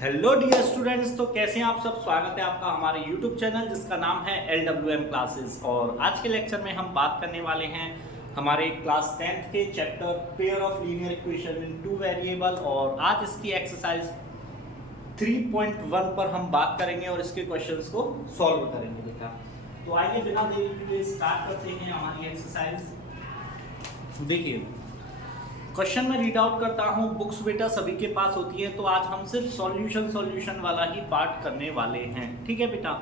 Hello dear students, तो कैसे हैं आप सब। स्वागत है आपका हमारे यूट्यूब चैनल जिसका नाम है LWM क्लासेस। और आज के लेक्चर में हम बात करने वाले हैं हमारे क्लास 10th के chapter pair of linear equation in two variable. और आज इसकी एक्सरसाइज 3.1 पर हम बात करेंगे और इसके क्वेश्चंस को सॉल्व करेंगे बेटा। तो आइए बिना देरी के स्टार्ट करते हैं हमारी एक्सरसाइज। देखिए, क्वेश्चन में रीड आउट करता हूँ। बुक्स बेटा सभी के पास होती है, तो आज हम सिर्फ सॉल्यूशन वाला ही पार्ट करने वाले हैं, ठीक है बेटा।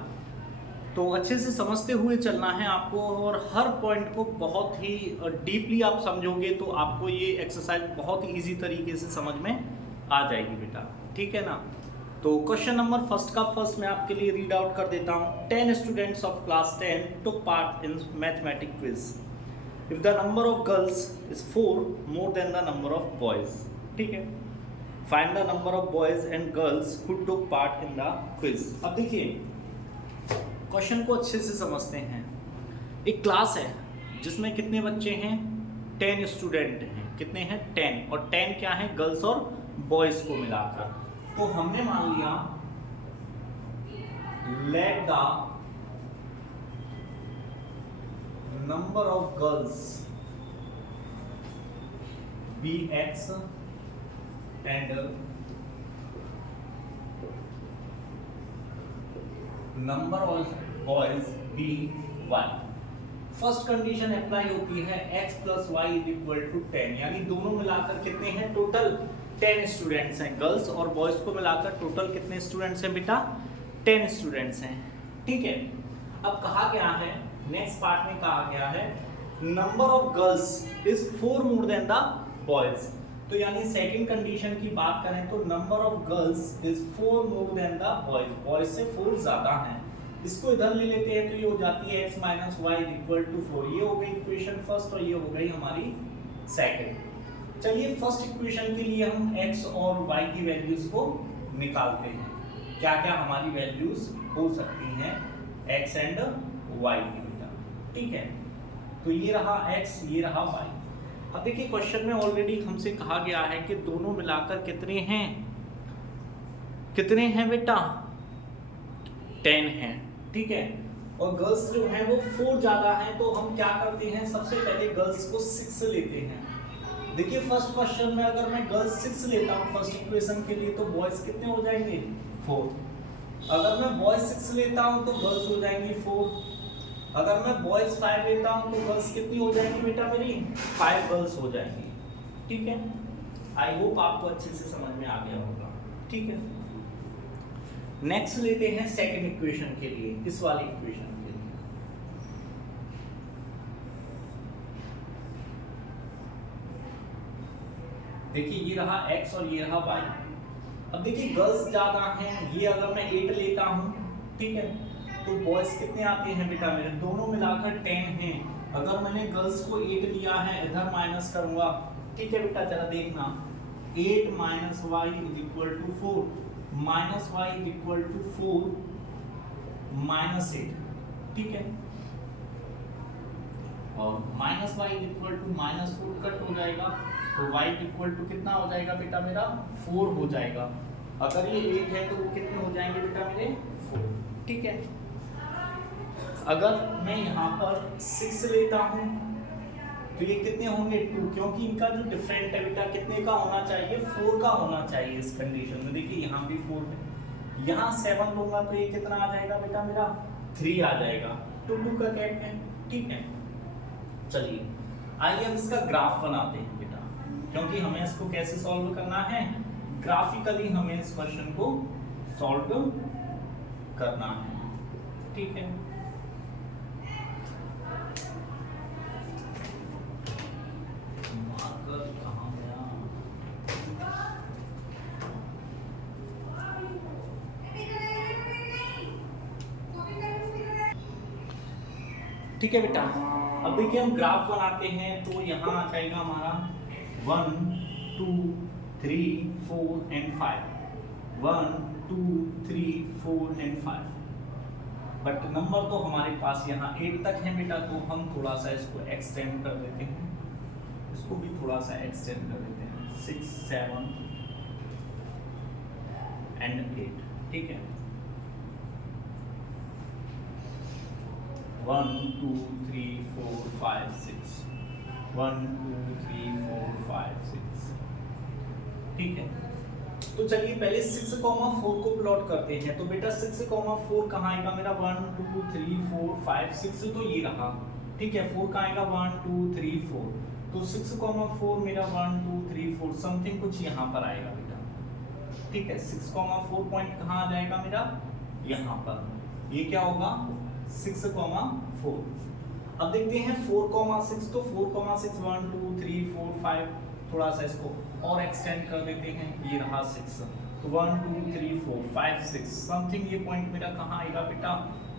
तो अच्छे से समझते हुए चलना है आपको, और हर पॉइंट को बहुत ही डीपली आप समझोगे तो आपको ये एक्सरसाइज बहुत ही ईजी तरीके से समझ में आ जाएगी बेटा, ठीक है ना। तो क्वेश्चन नंबर फर्स्ट मैं आपके लिए रीड आउट कर देता हूँ। 10 students of class 10 took part in mathematics quiz. If the number of girls is 4 more than the number of boys, ठीक है, find the number of boys and girls who took part in the quiz। अब देखिए, question को अच्छे से समझते हैं। एक क्लास है जिसमें कितने बच्चे हैं? 10 स्टूडेंट हैं। कितने हैं? 10। और 10 क्या है? गर्ल्स और बॉयज को मिलाकर। तो हमने मान लिया let the number of girls be x and number of boys be y। First condition apply होती है x plus y is equal to 10, यानी दोनों मिलाकर कितने हैं? टोटल 10 स्टूडेंट्स हैं। गर्ल्स और बॉयज को मिलाकर टोटल कितने स्टूडेंट्स हैं बेटा? 10 स्टूडेंट्स हैं, ठीक है। अब कहा गया है, नेक्स्ट पार्ट में कहा गया है number of girls is 4 more than the boys. तो यानी सेकंड कंडीशन की बात करें तो number of girls is 4 more than the boys, boys से 4 ज्यादा हैं। इसको इधर ले लेते हैं तो ये हो जाती है x - y = 4। ये हो गई इक्वेशन फर्स्ट और ये हो गई हमारी सेकंड। चलिए फर्स्ट इक्वेशन के लिए हम x और y की वैल्यूज को निकालते हैं। क्या क्या हमारी वैल्यूज हो सकती हैं x एंड y की, ठीक है। तो ये रहा x, ये रहा y। अब देखिए, क्वेश्चन में ऑलरेडी हमसे कहा गया है कि दोनों मिलाकर कितने हैं? कितने हैं बेटा? 10 हैं, ठीक है। और गर्ल्स जो हैं वो 4 ज्यादा हैं, तो हम क्या करते हैं? सबसे पहले गर्ल्स को 6 लेते हैं। देखिए, फर्स्ट क्वेश्चन में अगर मैं गर्ल्स 6 लेता हूँ फर्स्ट इक्वेशन के लिए, तो बॉयज कितने हो जाएंगे? 4। अगर मैं बॉयज 6 लेता हूँ तो गर्ल्स हो जाएंगी 4। अगर मैं बॉयज 5 लेता हूं तो गर्ल्स कितनी हो जाएंगी बेटा? मेरी 5 गर्ल्स हो जाएंगी, ठीक है। आई होप आपको अच्छे से समझ में आ गया होगा, ठीक है। नेक्स्ट लेते हैं सेकंड इक्वेशन के लिए, इस वाली इक्वेशन के लिए। देखिए, ये रहा x और ये रहा y। अब देखिए, गर्ल्स ज्यादा हैं, ये अगर मैं 8 लेता हूं, ठीक है, तो बॉयज कितने आते हैं बेटा? मेरे दोनों मिलाकर 10 हैं। अगर मैंने गर्ल्स को 8 लिया है, इधर माइनस करूंगा, ठीक है बेटा, जरा देखना। 8 - y = 4 - y = 4 -8, ठीक है। और -y = -4 कट हो जाएगा, तो y = कितना हो जाएगा बेटा? मेरा 4 हो जाएगा। अगर ये 8 है तो वो कितने हो जाएंगे बेटा? मेरे 4, ठीक है। अगर मैं यहाँ पर 6 लेता हूँ तो ये कितने होंगे? 2, क्योंकि इनका जो डिफरेंट है बेटा कितने का होना चाहिए? 4 का होना चाहिए इस कंडीशन में। देखिए, यहाँ भी 4 है, यहाँ 7 लूंगा तो ये कितना आ जाएगा बेटा? मेरा 3 आ जाएगा। तो 2 का कैप है, ठीक है। चलिए, आइए अब इसका ग्राफ बनाते हैं बेटा, क्योंकि हमें इसको कैसे सॉल्व करना है? ग्राफिकली हमें इस क्वेश्चन को सॉल्व करना है, ठीक है। ठीक है बेटा, अब देखिए हम ग्राफ बनाते हैं। तो यहाँ आ जाएगा हमारा 1 2 3 4 एंड 5, 1 2 3 4 एंड 5। बट नंबर तो हमारे पास यहाँ 8 तक है बेटा, तो हम थोड़ा सा इसको एक्सटेंड कर देते हैं। इसको भी थोड़ा सा एक्सटेंड कर देते हैं, 6 7 एंड 8, ठीक है। 1 2 3 4 5 6, 1 2 3 4 5 6, ठीक है। तो चलिए पहले 6,4 को प्लॉट करते हैं। तो बेटा 6,4 कहाँ आएगा मेरा? 1 2 3 4 5 6, तो ये रहा, ठीक है। 4 कहाँ आएगा? 1 2 3 4, तो 6,4 मेरा 1 2 3 4 समथिंग कुछ यहाँ पर आएगा बेटा, ठीक है। 6,4 पॉइंट कहाँ आ जाएगा मेरा? यहाँ पर। ये क्या होगा? 6,4। अब देखते हैं 4,6, तो 4,6 1 2 3 4 5, थोड़ा सा इसको और एक्सटेंड कर देते हैं, ये रहा 6, तो 1 2 3 4 5 6 समथिंग ये पॉइंट मेरा कहाँ आएगा बेटा?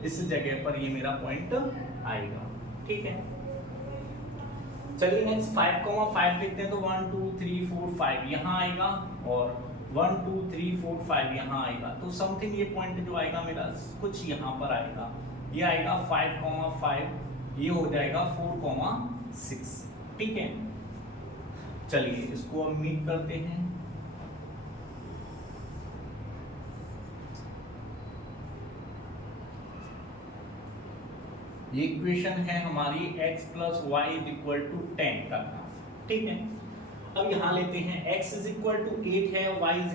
इस जगह पर ये मेरा पॉइंट आएगा, ठीक है। चलिए नेक्स्ट 5,5 देखते हैं। तो 1 2 3 4 5 यहाँ आएगा और 1 2 3 4 5 यहाँ आएगा, तो समथिंग ये पॉइंट जो आएगा मेरा कुछ यहाँ पर आएगा, ये आएगा 5,5, ये हो जाएगा 4,6, ठीक है। चलिए इसको अब मीट करते हैं। ये इक्वेशन है हमारी x + y = 10 का, ठीक है। अब यहाँ लेते हैं x = 8 है, y =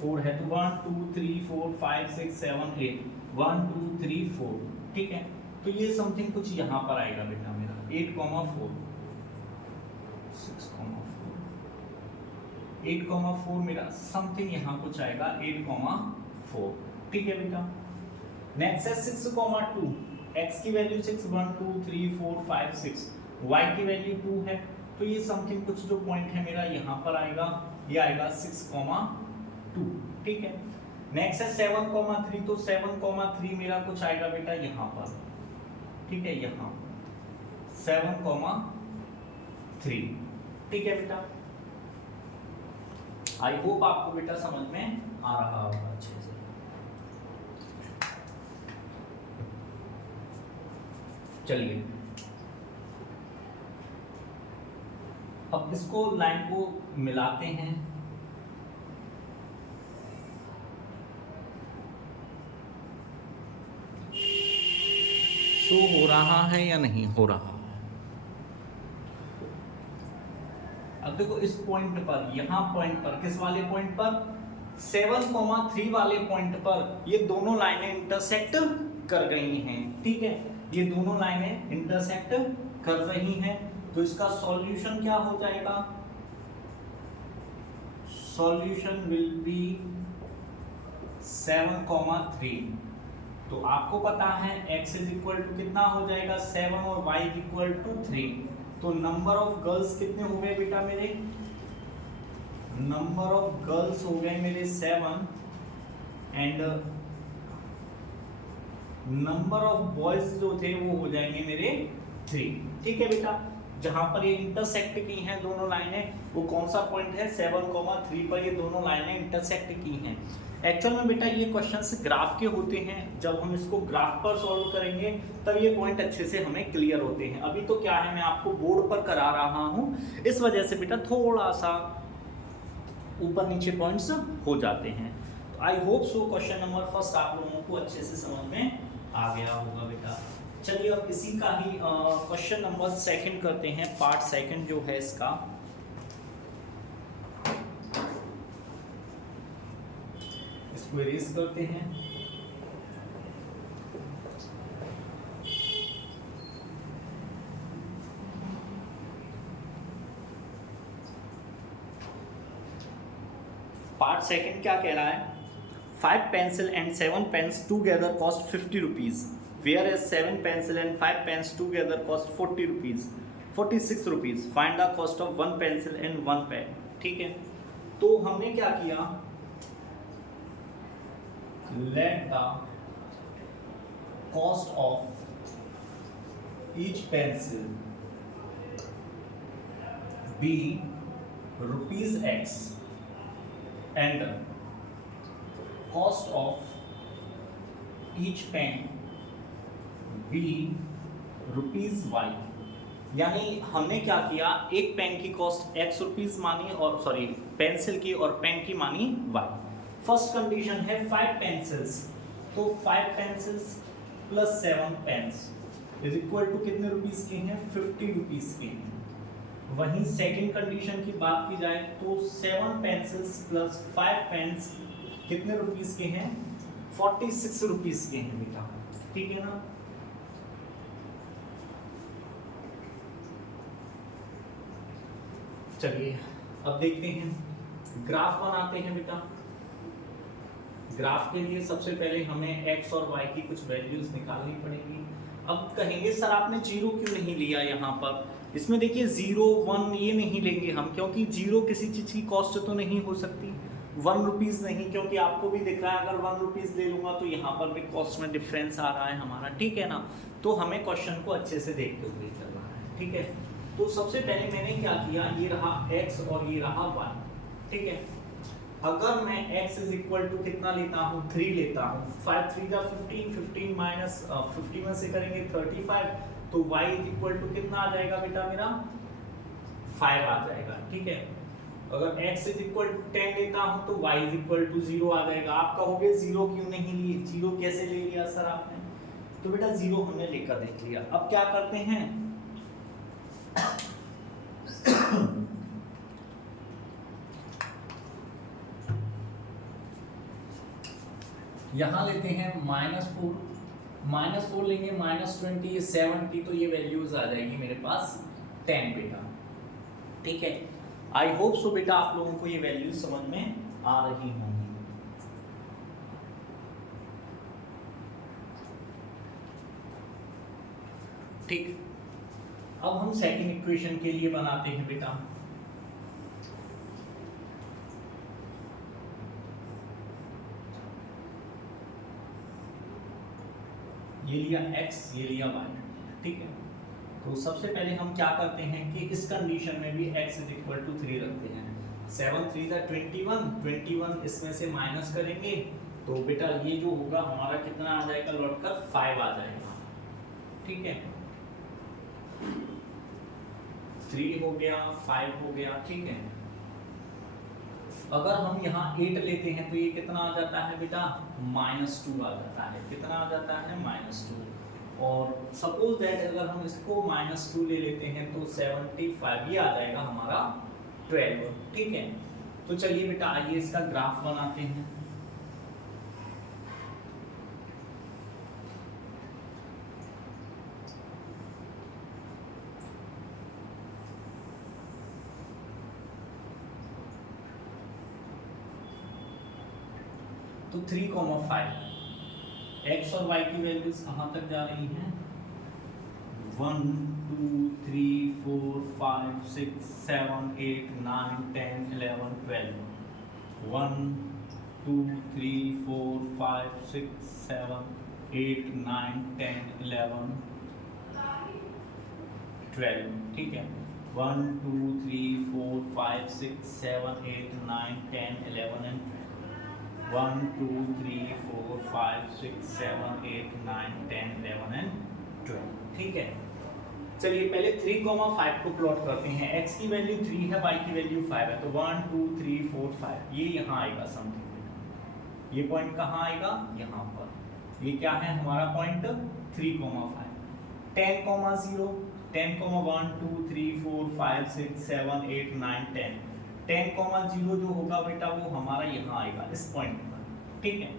4 है, तो 1 2 3 4 5 6 7 8, 1 2 3 4, ठीक है। तो ये समथिंग कुछ यहाँ पर आएगा बेटा मेरा 8,4, 6,4, 8,4 मेरा समथिंग यहाँ कुछ आएगा 8,4, ठीक है बेटा। नेक्स्ट है 6,2, x की वैल्यू 6, 1 2 3 4 5 6, y की वैल्यू 2 है, तो ये समथिंग कुछ जो पॉइंट है मेरा यहाँ पर आएगा, ये आएगा 6,2, ठीक है। नेक्स्ट है 7,3, तो 7,3 मेरा कुछ आएगा बेटा यहाँ पर, ठीक है, यहाँ 7,3, ठीक है बेटा। आई होप आपको बेटा समझ में आ रहा होगा अच्छे से। चलिए अब इसको लाइन को मिलाते हैं। शो हो रहा है या नहीं हो रहा? अब देखो इस पॉइंट पर, यहाँ पॉइंट पर, किस वाले पॉइंट पर? 7,3 वाले पॉइंट पर ये दोनों लाइनें इंटरसेक्ट कर गई हैं, ठीक है। ये दोनों लाइनें इंटरसेक्ट कर रही हैं, तो इसका सॉल्यूशन क्या हो जाएगा? Solution will be 7,3। तो आपको पता है x = कितना हो जाएगा? 7 और y = 3। तो नंबर ऑफ गर्ल्स कितने हो गए बेटा मेरे? नंबर ऑफ गर्ल्स हो गए मेरे 7 एंड नंबर ऑफ बॉयज जो थे वो हो जाएंगे मेरे 3, ठीक है बेटा। जहां पर ये इंटरसेक्ट की हैं दोनों लाइनें, वो कौन सा पॉइंट है? 7,3 पर ये दोनों लाइनें इंटरसेक्ट की हैं। एक्चुअल में बेटा ये क्वेश्चंस ग्राफ के होते हैं, जब हम इसको ग्राफ पर सॉल्व करेंगे तब ये पॉइंट अच्छे से हमें क्लियर होते हैं। अभी तो क्या है, मैं आपको बोर्ड पर करा रहा हूँ, इस वजह से बेटा थोड़ा सा ऊपर नीचे पॉइंट्स हो जाते हैं। तो आई hope so question number first आप लोगों को अच्छे से समझ में आ गया होगा बेटा। चलिए अब इसी का ही क्वेश्चन नंबर सेकंड करते हैं, पार्ट सेकंड जो है इसका। इसको इरेज करते हैं। पार्ट सेकंड क्या कह रहा है? 5 pencil and 7 pens together cost 50 rupees, whereas 7 pencil and 5 pens together cost 40 rupees, 46 rupees. Find the cost of 1 pencil and 1 pen. ठीक है, तो हमने क्या किया? Let the cost of each pencil be rupees X and cost of each pen be rupees Y। यानी हमने क्या किया, एक पेन की कॉस्ट x रुपीस मानी और पेंसिल की और पेन की मानी y। फर्स्ट कंडीशन है 5 पेंसिल्स, तो 5 pencils plus 7 pens is equal to कितने रुपीस के हैं, 50 रुपीस के हैं। वहीं सेकंड कंडीशन की बात की जाए तो 7 पेंसिल्स प्लस 5 पेन्स कितने रुपीस के हैं, 46 रुपीस के हैं बेटा, ठीक है ना। चलिए अब देखते हैं, ग्राफ बनाते हैं बेटा। ग्राफ के लिए सबसे पहले हमें x और y की कुछ वैल्यूज निकालनी पड़ेगी। अब कहेंगे सर आपने जीरो क्यों नहीं लिया यहाँ पर, इसमें देखिए 0 1 ये नहीं लेंगे हम, क्योंकि जीरो किसी चीज की कॉस्ट तो नहीं हो सकती, 1 रुपीज नहीं, क्योंकि आपको भी दिख रहा है अगर 1 रुपीज ले लूंगा तो यहाँ पर भी कॉस्ट में डिफरेंस आ रहा है हमारा, ठीक है ना। तो हमें क्वेश्चन को अच्छे से देखते हुए चलना है, ठीक है। तो सबसे पहले मैंने क्या किया, ये रहा x और ये रहा y, ठीक है। अगर मैं x इज इक्वल टू कितना लेता हूँ, 3 लेता हूँ, 5 3 जा 15, 15 माइनस 50 में से करेंगे 35, तो y इज इक्वल टू कितना आ जाएगा बेटा मेरा, 5 आ जाएगा, ठीक है। अगर x इज इक्वल टू 10 लेता हूँ तो y इज इक्वल टू 0 आ जाएगा। आप कहोगे 0 क्यों नहीं लिए, 0 कैसे ले लिया सर आपने, तो बेटा 0 हमने लेकर देख लिया। अब क्या करते हैं यहां लेते हैं -4 लेंगे, -20 70, तो ये वैल्यूज आ जाएगी मेरे पास 10 बेटा, ठीक है। आई होप सो बेटा आप लोगों को ये वैल्यूज समझ में आ रही होंगी। ठीक, अब हम सेकंड इक्वेशन के लिए बनाते हैं बेटा। ये लिया x, ये लिया y, ठीक है। तो सबसे पहले हम क्या करते हैं कि इस कंडीशन में भी x इज इक्वल टू 3 रखते हैं। 7 3 जा 21, इसमें से माइनस करेंगे तो बेटा ये जो होगा हमारा कितना आ जाएगा, लौटकर 5 आ जाएगा, ठीक है। 3 हो गया, 5 हो गया, ठीक है। अगर हम यहाँ 8 लेते हैं तो ये कितना आ जाता है बेटा, -2 आ जाता है, कितना आ जाता है, -2। और सपोज दैट अगर हम इसको -2 ले लेते हैं तो 75 ये आ जाएगा हमारा 12, ठीक है। तो चलिए बेटा आइए इसका ग्राफ बनाते हैं। तो 3,5 x और y की वैल्यूज कहाँ तक जा रही हैं, 1 2 3 4 5 6 7 8 9 10 11 12, 1 2 3 4 5 6 7 8 9 10 11 12, ठीक है। 1 2 3 4 5 6 7 8 9 10 11 and 1 2 3 4 5 6 7 8 9 10 11 and 12, ठीक है। चलिए पहले 3,5 को प्लॉट करते हैं। x की वैल्यू 3 है, y की वैल्यू 5 है, तो 1 2 3 4 5 ये यहाँ आएगा समथिंग, ये पॉइंट कहाँ आएगा, यहाँ पर। ये क्या है हमारा पॉइंट 3,5। 10,0 10, 1 2 3 4 5 6 7 8 9 10, 10,0 जो होगा बेटा वो हमारा यहाँ आएगा इस पॉइंट पर, ठीक है।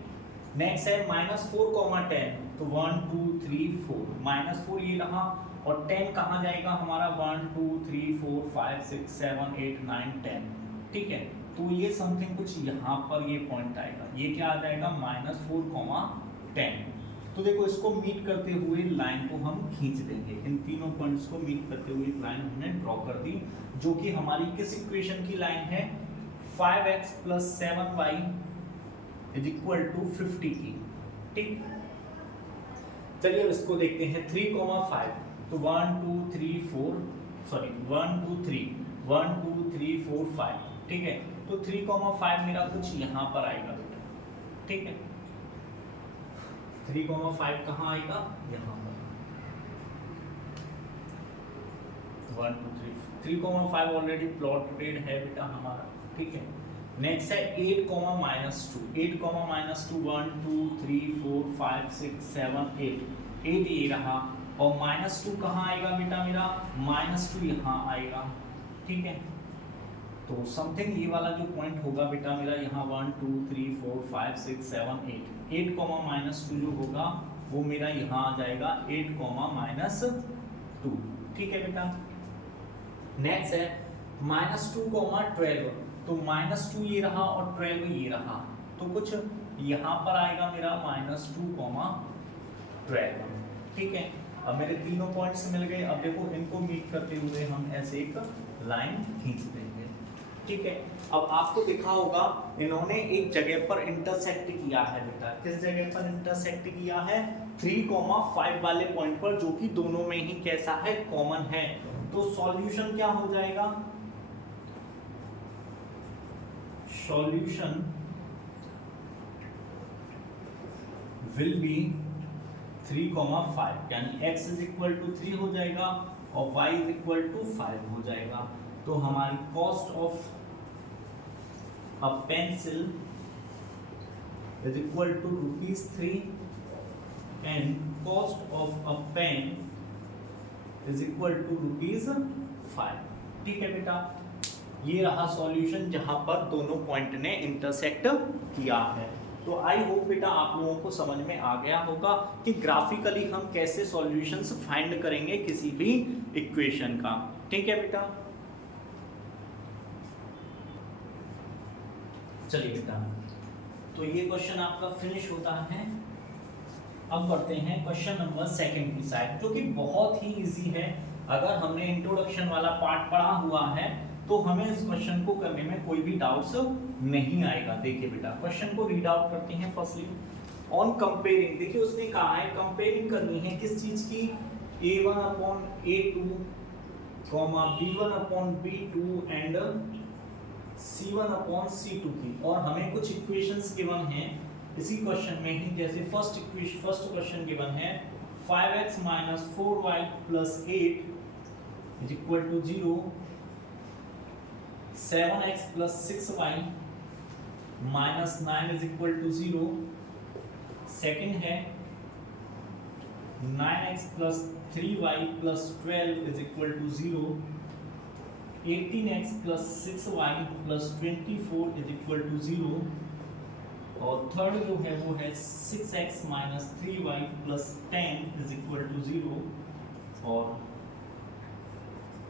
नेक्स्ट है -4,10, तो 1 2 3 4, -4 ये रहा, और 10 कहाँ जाएगा हमारा, 1 2 3 4 5 6 7 8 9 10, ठीक है। तो ये समथिंग कुछ यहाँ पर ये पॉइंट आएगा, ये क्या आ जाएगा, -4,10। तो देखो इसको मीट करते हुए लाइन को हम खींच देंगे, इन तीनों पॉइंट्स को मीट करते हुए लाइन हमने ड्रॉ कर दी, जो कि हमारी किस इक्वेशन की लाइन है, 5x + 7y = 50 की, ठीक। चलिए अब इसको देखते हैं। 3,5, तो 1 2 3 4 सॉरी 1 2 3 1 2 3 4 5, ठीक है। तो 3,5 मेरा कुछ यहाँ पर आएगा बेटा, ठीक है। 3,5 कहाँ आएगा, यहाँ पर। 1 2 3 3,5 ऑलरेडी प्लॉटेड है बेटा हमारा, ठीक है। नेक्स्ट है 8 comma minus two, 8 comma minus two 1 2 3 4 5 6 7 8 ये रहा, और माइनस टू कहाँ आएगा बेटा मेरा, माइनस टू यहाँ आएगा, ठीक है। तो समथिंग ये वाला जो पॉइंट होगा बेटा मेरा यहाँ 1 2 3 4 5 6 7 8 कॉमा माइनस टू जो होगा वो मेरा यहाँ आ जाएगा 8 कॉमा माइनस टू, ठीक है बेटा। नेक्स्ट है माइनस टू कॉमा 12, तो माइनस टू ये रहा और 12 ये रहा, तो कुछ यहाँ पर आएगा मेरा माइनस टू कॉमा 12, ठीक है। अब मेरे तीनों पॉइंट्स मिल गए। अब देखो इनको मीट करते हुए हम ऐसे एक लाइन खींच देंगे, ठीक है। अब आपको दिखा होगा इन्होंने एक जगह पर इंटरसेक्ट किया है बेटा, किस जगह पर इंटरसेक्ट किया है, 3,5 वाले पॉइंट पर, जो कि दोनों में ही कैसा है, कॉमन है। तो सॉल्यूशन क्या हो जाएगा, सॉल्यूशन विल बी 3,5, यानी x इज इक्वल टू 3 हो जाएगा और y इज इक्वल टू 5 हो जाएगा। तो हमारी cost of a pencil is equal to ₹3 and cost of a pen is equal to ₹5, ठीक है बेटा। ये रहा सॉल्यूशन जहां पर दोनों पॉइंट ने इंटरसेक्ट किया है। तो आई होप बेटा आप लोगों को समझ में आ गया होगा कि ग्राफिकली हम कैसे सॉल्यूशंस फाइंड करेंगे किसी भी इक्वेशन का, ठीक है बेटा। चलिए बेटा, तो ये क्वेश्चन आपका फिनिश होता है। अब बढ़ते हैं क्वेश्चन नंबर 2 की साइड, जो कि बहुत ही इजी है। अगर हमने इंट्रोडक्शन वाला पार्ट पढ़ा हुआ है तो हमें इस क्वेश्चन को करने में कोई भी डाउट्स नहीं आएगा। देखिए बेटा, क्वेश्चन को रीड आउट करते हैं। फर्स्टली ऑन कंपेयरिंग, देखिए उसने कहा है कंपेयरिंग करनी है किस चीज की, a1 upon a2, b1 upon b2 and c1 upon c2 की। और हमें कुछ इक्वेशंस गिवन हैं इसी क्वेश्चन में ही, जैसे फर्स्ट क्वेश्चन गिवन है 5x minus 4y plus 8 is equal to 0, 7x plus 6y minus 9 is equal to 0। Second है 9x plus 3y plus 12 is equal to 0, 18x plus 6y plus 24 is equal to 0। और third जो है वो है 6x minus 3y plus 10 is equal to 0 और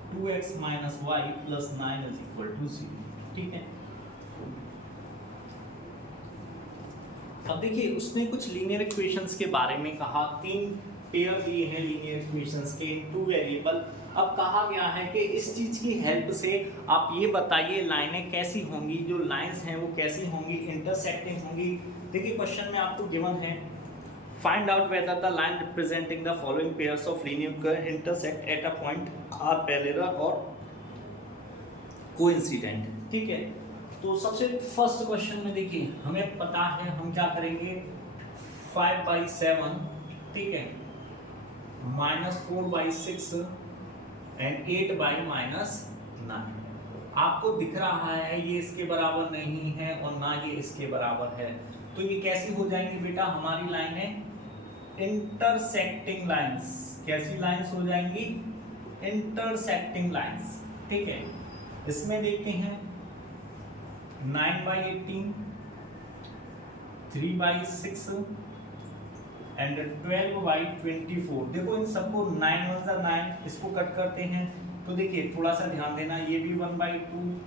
2x minus y plus 9 is equal to 0, ठीक है। अब देखिए उसने कुछ लीनियर इक्वेशंस के बारे में कहा, 3 पेयर दिए हैं लीनियर इक्वेशंस के, 2 वेरिएबल। अब कहा गया है कि इस चीज की हेल्प से आप ये बताइए लाइनें कैसी होंगी, जो लाइंस हैं वो कैसी होंगी, इंटरसेक्टिंग होंगी। देखिए क्वेश्चन में आपको गिवन है find out whether the line representing the following pairs of linear curve intersect at a point or parallel और कोइंसिडेंट, ठीक है। तो सबसे फर्स्ट क्वेश्चन में देखिए हमें पता है हम क्या करेंगे, 5/7, ठीक है, -4/6 एंड 8/-9। आपको दिख रहा है ये इसके बराबर नहीं है और ना ये इसके बराबर है, तो ये कैसी हो जाएंगी बेटा हमारी लाइनें, इंटरसेक्टिंग लाइंस। कैसी लाइंस हो जाएंगी, इंटरसेक्टिंग लाइंस, ठीक है। इसमें देखते हैं 9/18, 3/6 एंड 12/24। देखो इन सबको 9 1 जा 9, इसको कट करते हैं तो देखिए थोड़ा सा ध्यान देना, ये भी 1/2,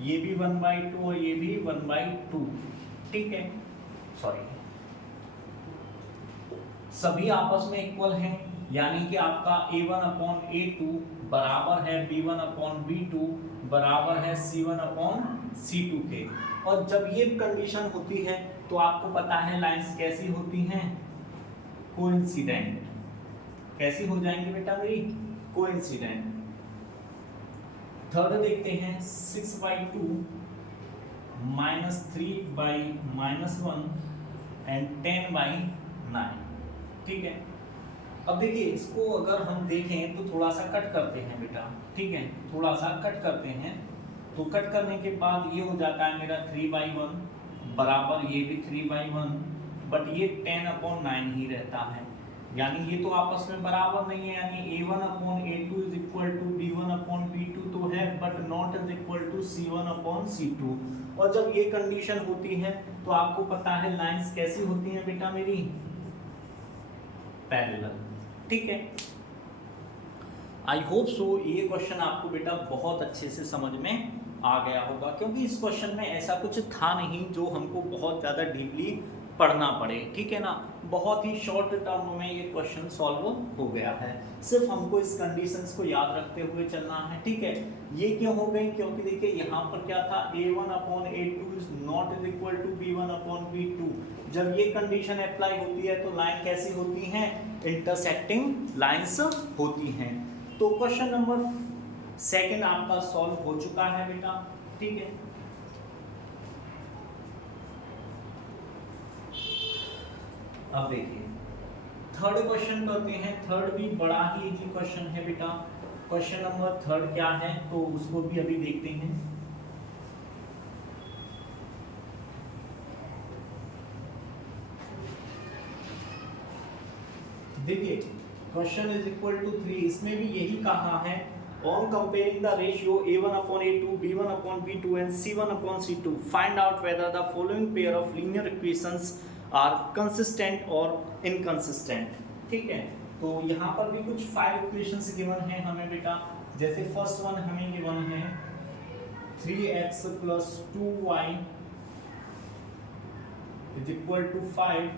ये भी 1/2 और ये भी 1/2, ठीक है। सॉरी, सभी आपस में इक्वल हैं, यानी कि आपका a1 अपॉन a2 बराबर है b1 अपॉन b2 बराबर है c1 अपॉन c2 के। और जब ये कंडीशन होती है तो आपको पता है लाइंस कैसी होती हैं, कोइंसिडेंट। कैसी हो जाएंगी बेटा मेरी, कोइंसिडेंट। थर्ड देखते हैं 6/2 -3/-1 एंड 10/9, ठीक है। अब देखिए इसको अगर हम देखें तो थोड़ा सा कट करते हैं बेटा, ठीक है, थोड़ा सा कट करते हैं तो कट करने के बाद ये हो जाता है मेरा 3/1 बराबर ये भी 3/1, बट ये 10/9 ही रहता है, यानी ये तो आपस में बराबर नहीं है, यानी A1/A2 is equal to B1/B2 तो है, but not is equal to C1/C2। और जब ये कंडीशन होती है तो आपको पता है लाइंस कैसी होती हैं बेटा मेरी, पैरेलल। ठीक है, आई होप सो ये क्वेश्चन आपको बेटा बहुत अच्छे से समझ में आ गया होगा, क्योंकि इस क्वेश्चन में ऐसा कुछ था नहीं जो हमको बहुत ज़्यादा डीपली पढ़ना पड़े। ठीक है ना, बहुत ही शॉर्ट टर्म में ये क्वेश्चन सॉल्व हो गया है, सिर्फ हमको इस कंडीशंस को याद रखते हुए चलना है। ठीक है, ये क्यों हो गई, क्योंकि देखिए यहाँ पर क्या था, A1/A2 is not is equal to B1/B2। जब ये कंडीशन अप्लाई होती है तो लाइन कैसी होती हैं, इंटरसेक्टिंग लाइंस होती हैं। तो क्वेश्चन नंबर 2 आपका सॉल्व हो चुका है बेटा। ठीक है, अब देखिए थर्ड क्वेश्चन करते हैं। थर्ड भी बड़ा ही इजी क्वेश्चन है बेटा। क्वेश्चन नंबर 3 क्या है तो उसको भी अभी देखते हैं। देखिए क्वेश्चन इज इक्वल टू 3, इसमें भी यही कहा है, on comparing the ratio A1/A2, B1/B2 and C1/C2 find out whether the following pair of linear equations are consistent or inconsistent। ठीक है, तो यहाँ पर भी कुछ 5 इक्वेशंस गिवन हैं हमें बेटा। जैसे फर्स्ट वन हमें गिवन है 3x + 2y is equal to 5,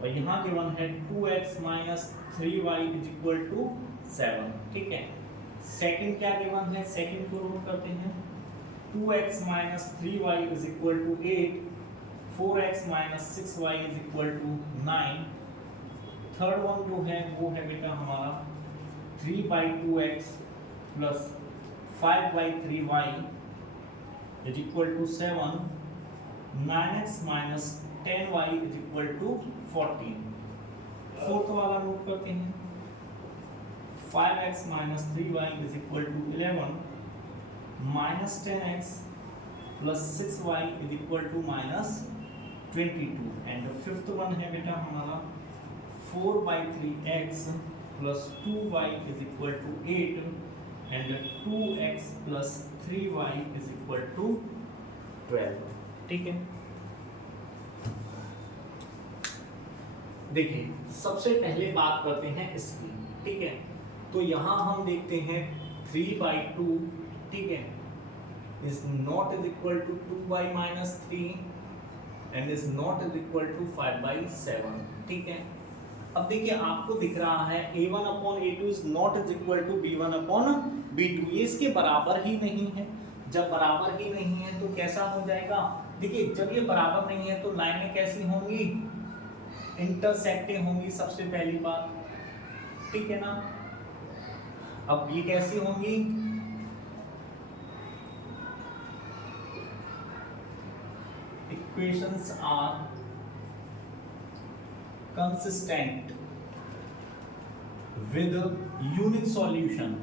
और यहाँ गिवन है 2x - 3y is equal to 7। ठीक है, सेकंड क्या गिवन है, सेकंड को नोट करते हैं। 2x - 3y is equal to 8, 4x - 6y is equal to 9। Third one जो है वो है बेटा हमारा 3/2x + 5/3y is equal to 7, 9x - 10y is equal to 14। Fourth वाला नोट करते हैं, 5x - 3y is equal to 11, -10x + 6y is equal to -22। And fifth one है बेटा हमारा 4/3x + 2y is equal to 8, and 2x + 3y is equal to 12। ठीक है, देखिए सबसे पहले बात करते हैं इसकी। ठीक है, तो यहाँ हम देखते हैं 3/2, ठीक है, is not is equal to 2y - 3 and is not is equal to 5/7। ठीक है, अब देखिए आपको दिख रहा है A1/A2 is not is equal to B1/B2, ये इसके बराबर ही नहीं है। जब बराबर ही नहीं है तो कैसा हो जाएगा, देखिए जब ये बराबर नहीं है तो लाइनें कैसी होंगी, इंटरसेक्टिंग होंगी सबसे पहली बात। ठीक है ना, अब ये कैसी होंगी, equations are consistent with unique solution.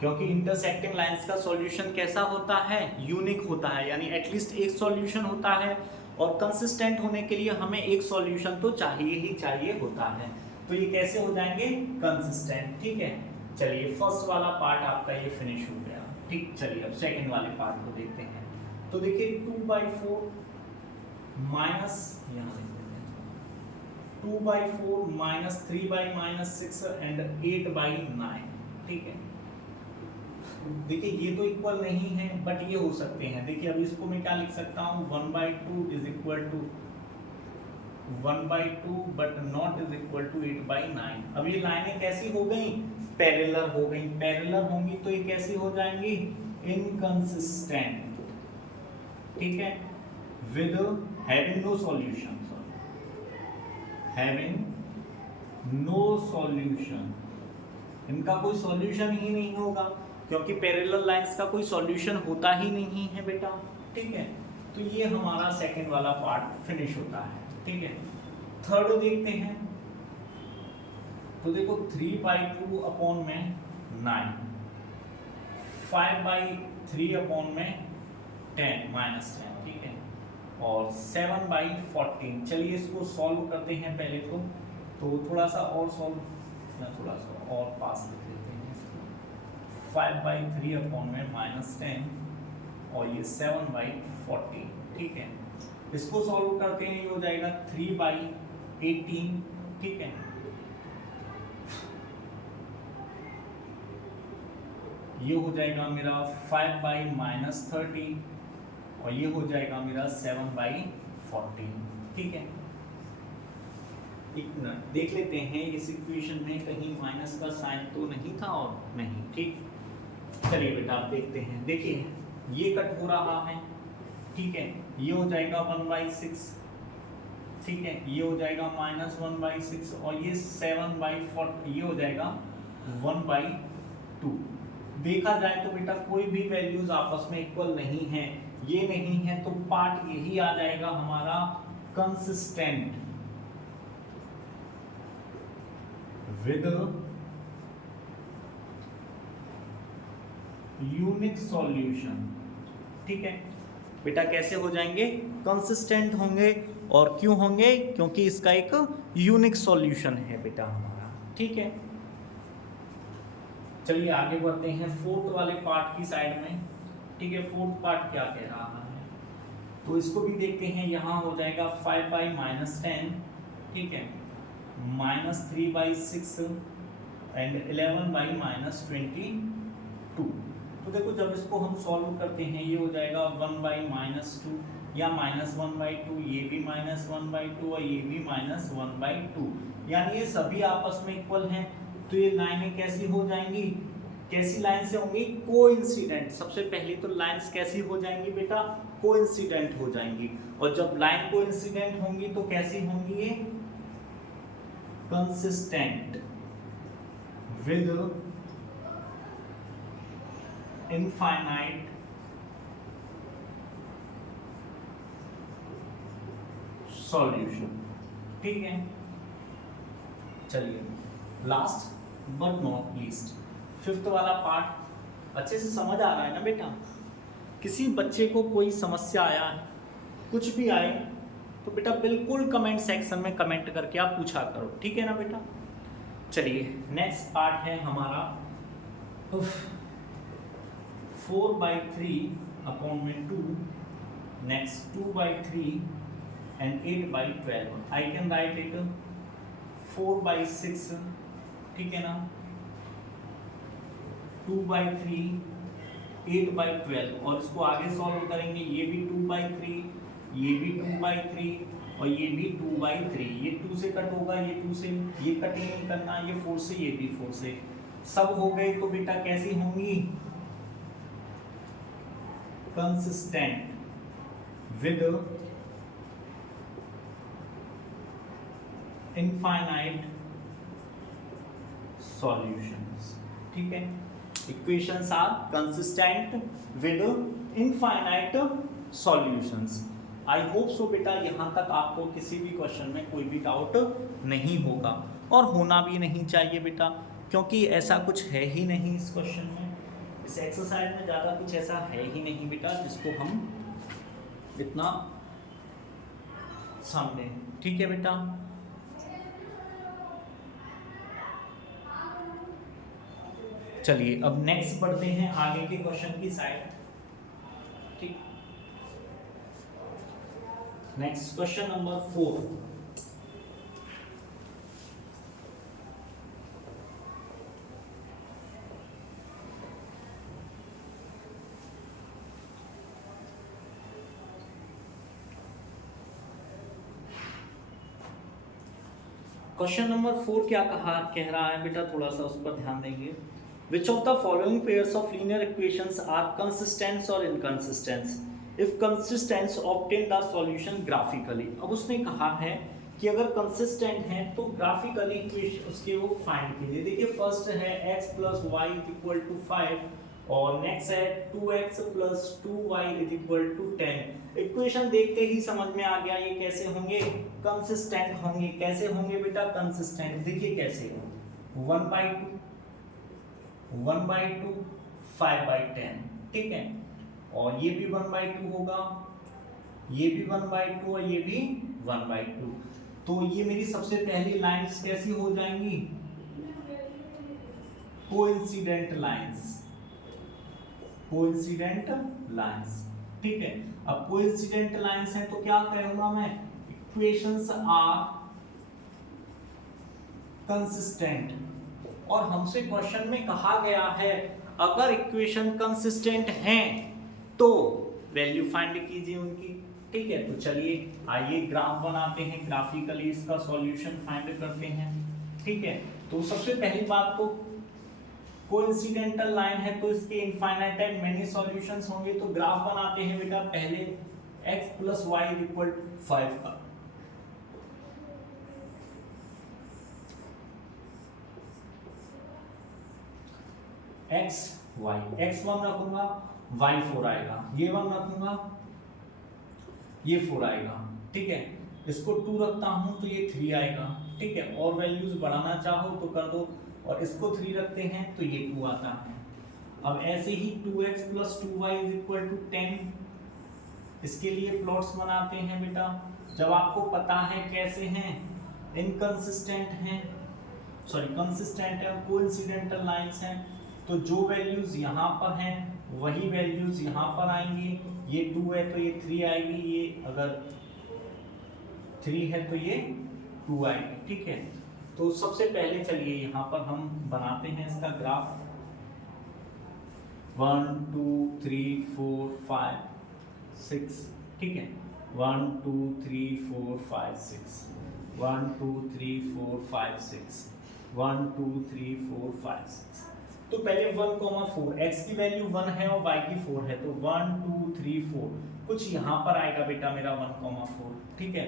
क्योंकि इंटरसेक्टिंग लाइंस का सॉल्यूशन कैसा होता है, यूनिक होता है, यानी एटलीस्ट एक सॉल्यूशन होता है, और कंसिस्टेंट होने के लिए हमें एक सॉल्यूशन तो चाहिए ही चाहिए होता है। तो ये कैसे हो जाएंगे, कंसिस्टेंट। ठीक है, चलिए फर्स्ट वाला पार्ट आपका ये फिनिश हो गया। ठीक, चलिए अब सेकंड वाले पार्ट को देखते हैं। तो देखिए 2/4 माइनस, यहाँ लिख देते हैं 2/4 माइनस 3/-6 एंड 8/9। ठीक है, देखिए ये तो इक्वल नहीं है बट ये हो सकते हैं। देखिए अब इसको मैं क्या लिख सकता हूँ, 1/2 is equal to 1/2 but not is equal to 8/9। अब ये लाइनें कैसी हो गई, पैरेलल हो गई। पैरेलल होंगी तो ये कैसी हो जाएंगी, इनकंसिस्टेंट। ठीक है, with having no solution, having no solution, इनका कोई सॉल्यूशन ही नहीं होगा, क्योंकि पैरेलल लाइंस का कोई सॉल्यूशन होता ही नहीं है बेटा। ठीक है, तो ये हमारा सेकंड वाला पार्ट फिनिश होता है। ठीक है, थर्ड देखते हैं। तो देखो 3/2 अपॉन में 9, 5/3 अपॉन में 10 -10, ठीक है, और 7/14। चलिए इसको सॉल्व करते हैं पहले तो थोड़ा सा और सॉल्व, थोड़ा सा और पास लिख लेते हैं इसको। 5/3 अपॉन में -10 और ये 7/14, ठीक है। इसको सॉल्व करते हैं, ये हो जाएगा 3/18, ठीक है। ये हो जाएगा मेरा 5/-30 और ये हो जाएगा मेरा 7/14, ठीक है। एक मिनट देख लेते हैं इस इक्वेशन में कहीं माइनस का साइन तो नहीं था, और नहीं, ठीक। चलिए बेटा आप देखते हैं, देखिए ये कट हो रहा है, ठीक है, ये हो जाएगा 1/6, ठीक है, ये हो जाएगा -1/6 और ये 7/4, ये हो जाएगा 1/2। देखा जाए तो बेटा कोई भी वैल्यूज आपस में इक्वल नहीं है, ये नहीं है, तो पार्ट यही आ जाएगा हमारा कंसिस्टेंट विद यूनिक सॉल्यूशन, ठीक है बेटा। कैसे हो जाएंगे? कंसिस्टेंट होंगे, और क्यों होंगे? क्योंकि इसका एक यूनिक सॉल्यूशन है बेटा हमारा, ठीक है। चलिए आगे बढ़ते हैं फोर्थ वाले पार्ट की साइड में, ठीक है। फोर्थ पार्ट क्या कह रहा है, तो इसको भी देखते हैं। यहाँ हो जाएगा 5/-10, ठीक है, -3/6 एंड 11/-22। तो देखो जब इसको हम सॉल्व करते हैं, ये हो जाएगा 1/-2 या -1/2, ये भी -1/2 और ये भी -1/2, यानी ये सभी आपस में इक्वल हैं। तो ये लाइनें कैसी हो जाएंगी? कैसी लाइन से होंगी? कोइंसिडेंट। सबसे पहले तो लाइंस कैसी हो जाएंगी बेटा? कोइंसिडेंट हो जाएंगी। और जब लाइन कोइंसिडेंट होंगी तो कैसी होंगी? ये कंसिस्टेंट विद इनफाइनाइट सॉल्यूशन, ठीक है। चलिए last but not least, fifth वाला पार्ट अच्छे से समझ आ रहा है ना बेटा? किसी बच्चे को कोई समस्या आया, कुछ भी आए, तो बेटा बिल्कुल कमेंट सेक्शन में कमेंट करके आप पूछा करो, ठीक है ना बेटा? चलिए नेक्स्ट पार्ट है हमारा 4/3 अपॉन में 2, next 2/3 and 8/12। I can write it 4/6, ठीक है ना, 2/3, 8/12, और इसको आगे सॉल्व करेंगे। ये भी 2/3, ये भी 2/3 और ये भी 2/3। ये 2 से कट होगा, ये 2 से, ये कट नहीं करना, ये 4 से, ये भी 4 से, सब हो गए। तो बेटा कैसी होंगी? कंसिस्टेंट विद इनफाइनाइट सॉल्यूशंस, ठीक है। Equations are consistent with infinite solutions. I hope so बेटा यहाँ तक आपको किसी भी क्वेश्चन में कोई भी डाउट नहीं होगा, और होना भी नहीं चाहिए बेटा, क्योंकि ऐसा कुछ है ही नहीं इस क्वेश्चन में, इस एक्सरसाइज में ज़्यादा कुछ ऐसा है ही नहीं बेटा जिसको हम इतना समझें, ठीक है बेटा। चलिए अब नेक्स्ट बढ़ते हैं आगे के क्वेश्चन की साइड, ठीक। Next question number 4। Question number 4 क्या कह रहा है बेटा, थोड़ा सा उस पर ध्यान देंगे। Which of the following pairs of linear equations are consistent or inconsistent? If consistent, obtain the solution graphically। अब उसने कहा है कि अगर consistent है तो graphically उसके वो find कीजिए। देखिए फर्स्ट है x + y = 5 और नेक्स्ट है 2x + 2y = 10। इक्वेशन देखते ही समझ में आ गया ये कैसे होंगे? कंसिस्टेंट होंगे। कैसे होंगे बेटा? कंसिस्टेंट। देखिए कैसे होंगे, 1/2, 1/2, 5/10, ठीक है। और ये भी 1/2 होगा, ये भी 1/2 और ये भी 1/2। तो ये मेरी सबसे पहली लाइंस कैसी हो जाएंगी? कोइंसिडेंट लाइंस, कोइंसिडेंट लाइंस, ठीक है। अब कोइंसिडेंट लाइंस है तो क्या कहूंगा मैं? Equations are consistent. और हमसे क्वेश्चन में कहा गया है अगर इक्वेशन कंसिस्टेंट हैं तो वैल्यू फाइंड कीजिए उनकी, ठीक है। तो चलिए आइए ग्राफ बनाते हैं, ग्राफिकली इसका सॉल्यूशन फाइंड करते हैं, ठीक है। तो सबसे पहली बात तो कोइंसिडेंटल लाइन है तो इसके इनफाइनाइट एंड मेनी सॉल्यूशंस होंगे। तो ग्राफ बनाते हैं बेटा पहले x + y = 5 का। x y, x 1 रखूंगा, y 4 आएगा, ये 1 रखूंगा, ये 4 आएगा, ठीक है। इसको 2 रखता हूं तो ये 3 आएगा, ठीक है। और वैल्यूज बढ़ाना चाहो तो कर दो, और इसको 3 रखते हैं तो ये 2 आता है। अब ऐसे ही 2x + 2y = 10, इसके लिए प्लॉट्स बनाते हैं बेटा। जब आपको पता है कैसे हैं, इनकंसिस्टेंट हैं, सॉरी कंसिस्टेंट है, कोइंसिडेंटल लाइंस हैं, तो जो वैल्यूज यहाँ पर हैं वही वैल्यूज यहाँ पर आएंगी। ये 2 है तो ये 3 आएगी, ये अगर 3 है तो ये 2 आएगी, ठीक है। तो सबसे पहले चलिए यहाँ पर हम बनाते हैं इसका ग्राफ। 1 2 3 4 5 6, ठीक है। 1 2 3 4 5 6, 1 2 3 4 5 6, 1 2 3 4 5 6। तो पहले 1,4, x की वैल्यू 1 है और y की 4 है, तो 1 2 3 4 कुछ यहाँ पर आएगा बेटा मेरा 1,4, ठीक है।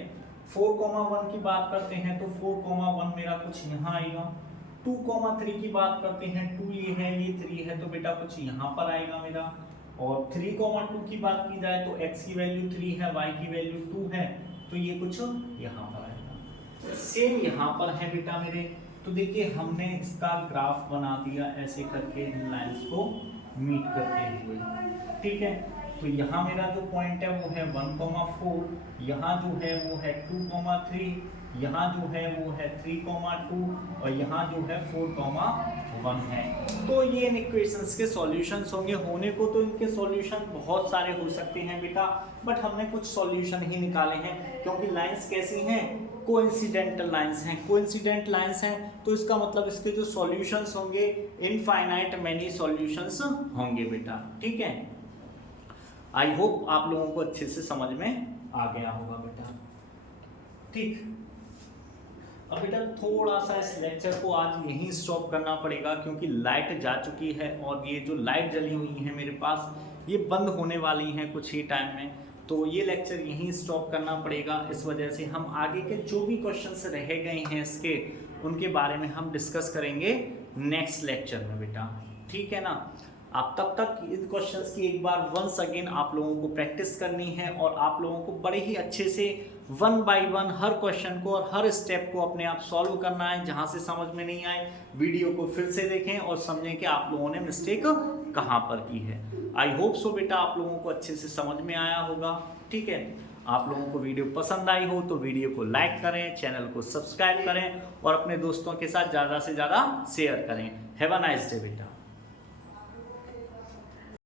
4,1 की बात करते हैं तो 4,1 मेरा कुछ यहाँ आएगा। 2,3 की बात करते हैं, 2 ये है, ये 3 है, तो बेटा कुछ यहाँ पर आएगा मेरा। और 3,2 की बात की जाए तो x की वैल्यू 3 है, y की वैल्यू 2 है, तो ये कुछ यहाँ पर आएगा। सेम यहाँ पर है बेटा मेरे। तो देखिए हमने इसका ग्राफ बना दिया ऐसे करके इन लाइंस को मीट करते हुए, ठीक है। तो यहाँ मेरा जो पॉइंट है वो है 1,4, यहाँ जो है वो है 2,3, यहाँ जो है वो है 3,2 और यहाँ जो है 4,1 है। तो ये इन इक्वेशंस के सॉल्यूशंस होंगे। होने को तो इनके सॉल्यूशन बहुत सारे हो सकते हैं बेटा, बट हमने कुछ सॉल्यूशन ही निकाले हैं क्योंकि लाइंस कैसी हैं? कोइंसिडेंटल लाइंस हैं। कोइंसिडेंट लाइंस हैं तो इसका मतलब इसके जो सॉल्यूशंस होंगे इनफाइनाइट मेनी सॉल्यूशंस होंगे बेटा, ठीक है। आई होप आप लोगों को अच्छे से समझ में आ गया होगा बेटा, ठीक। अब बेटा थोड़ा सा इस लेक्चर को आज यहीं स्टॉप करना पड़ेगा क्योंकि लाइट जा चुकी है और ये जो लाइट जली हुई है मेरे पास ये बंद होने वाली हैं कुछ ही टाइम में, तो ये लेक्चर यहीं स्टॉप करना पड़ेगा। इस वजह से हम आगे के जो भी क्वेश्चंस रह गए हैं इसके उनके बारे में हम डिस्कस करेंगे नेक्स्ट लेक्चर में बेटा, ठीक है ना। आप तब तक इन क्वेश्चंस की एक बार वंस अगेन आप लोगों को प्रैक्टिस करनी है और आप लोगों को बड़े ही अच्छे से 1 बाय 1 हर क्वेश्चन को और हर स्टेप को अपने आप सॉल्व करना है। जहां से समझ में नहीं आए वीडियो को फिर से देखें और समझें कि आप लोगों ने मिस्टेक कहां पर की है। आई होप सो बेटा आप लोगों को अच्छे से समझ में आया होगा, ठीक है। आप लोगों को वीडियो पसंद आई हो तो वीडियो को लाइक करें, चैनल को सब्सक्राइब करें और अपने दोस्तों के साथ ज़्यादा से ज़्यादा शेयर करें। हैव अ नाइस डे बेटा।